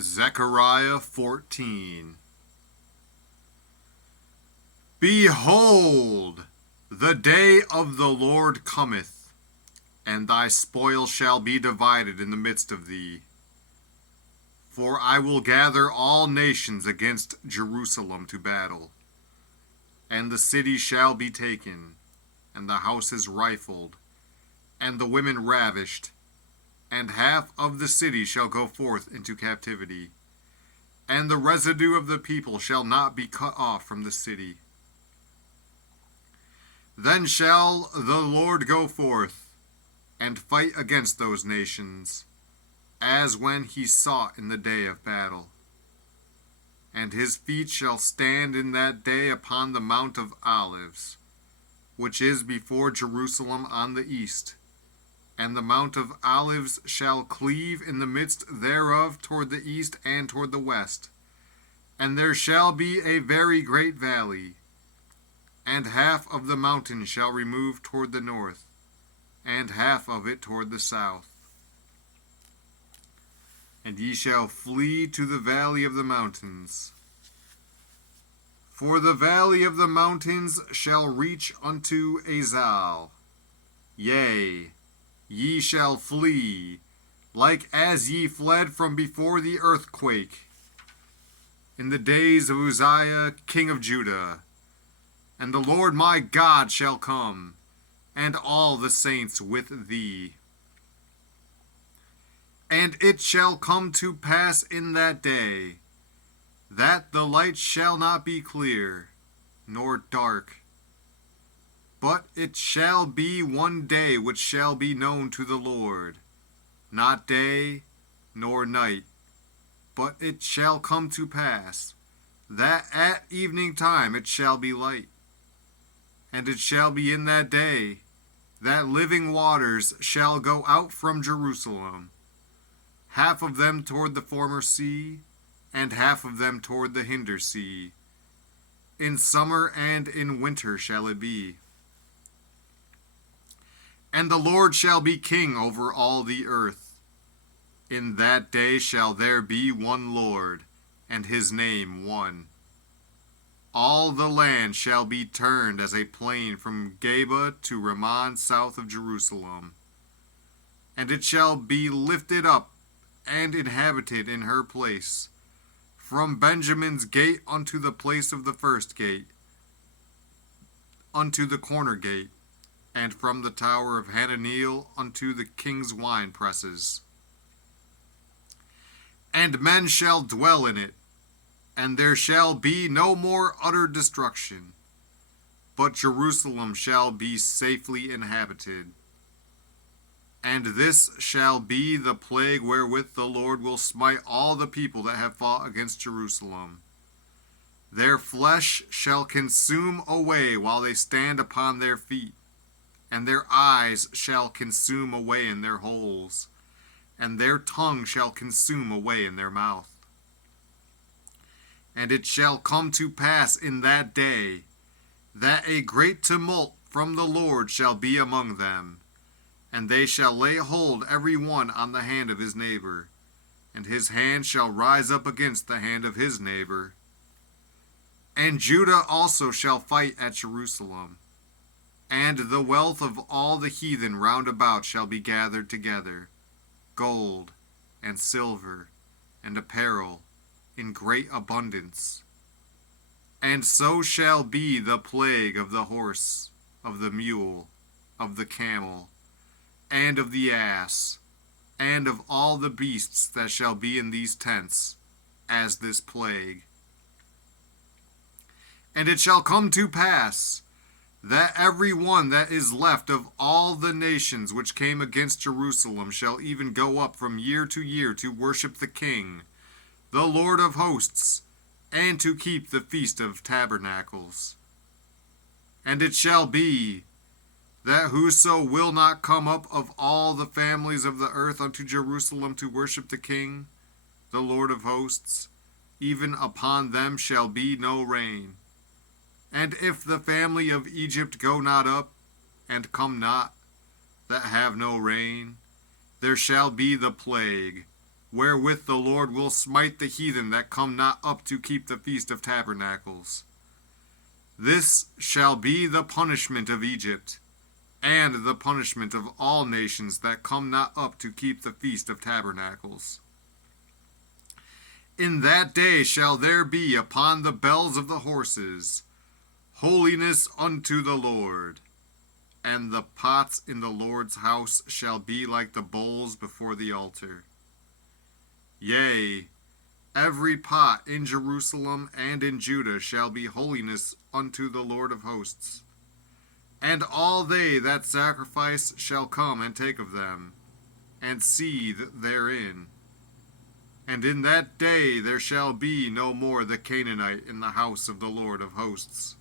Zechariah 14. Behold, the day of the Lord cometh, and thy spoil shall be divided in the midst of thee. For I will gather all nations against Jerusalem to battle, and the city shall be taken, and the houses rifled, and the women ravished, and half of the city shall go forth into captivity, and the residue of the people shall not be cut off from the city. Then shall the Lord go forth, and fight against those nations, as when he sought in the day of battle. And his feet shall stand in that day upon the Mount of Olives, which is before Jerusalem on the east. And the Mount of Olives shall cleave in the midst thereof toward the east and toward the west. And there shall be a very great valley, and half of the mountain shall remove toward the north, and half of it toward the south. And ye shall flee to the valley of the mountains. For the valley of the mountains shall reach unto Azal. Yea, ye shall flee, like as ye fled from before the earthquake, in the days of Uzziah king of Judah. And the Lord my God shall come, and all the saints with thee. And it shall come to pass in that day, that the light shall not be clear, nor dark, but it shall be one day which shall be known to the Lord, not day nor night. But it shall come to pass, that at evening time it shall be light. And it shall be in that day, that living waters shall go out from Jerusalem, half of them toward the former sea, and half of them toward the hinder sea. In summer and in winter shall it be. And the Lord shall be king over all the earth. In that day shall there be one Lord, and his name one. All the land shall be turned as a plain from Geba to Rimmon south of Jerusalem. And it shall be lifted up and inhabited in her place, from Benjamin's gate unto the place of the first gate, unto the corner gate, and from the tower of Hananeel unto the king's wine presses. And men shall dwell in it, and there shall be no more utter destruction, but Jerusalem shall be safely inhabited. And this shall be the plague wherewith the Lord will smite all the people that have fought against Jerusalem. Their flesh shall consume away while they stand upon their feet, and their eyes shall consume away in their holes, and their tongue shall consume away in their mouth. And it shall come to pass in that day, that a great tumult from the Lord shall be among them, and they shall lay hold every one on the hand of his neighbor, and his hand shall rise up against the hand of his neighbor. And Judah also shall fight at Jerusalem, and the wealth of all the heathen round about shall be gathered together, gold and silver and apparel, in great abundance. And so shall be the plague of the horse, of the mule, of the camel, and of the ass, and of all the beasts that shall be in these tents, as this plague. And it shall come to pass, that every one that is left of all the nations which came against Jerusalem shall even go up from year to year to worship the King, the Lord of hosts, and to keep the Feast of Tabernacles. And it shall be, that whoso will not come up of all the families of the earth unto Jerusalem to worship the King, the Lord of hosts, even upon them shall be no rain. And if the family of Egypt go not up, and come not, that have no rain, there shall be the plague, wherewith the Lord will smite the heathen that come not up to keep the feast of tabernacles. This shall be the punishment of Egypt, and the punishment of all nations that come not up to keep the feast of tabernacles. In that day shall there be upon the bells of the horses holiness unto the Lord, and the pots in the Lord's house shall be like the bowls before the altar. Yea, every pot in Jerusalem and in Judah shall be holiness unto the Lord of hosts. And all they that sacrifice shall come and take of them, and seethe therein. And in that day there shall be no more the Canaanite in the house of the Lord of hosts.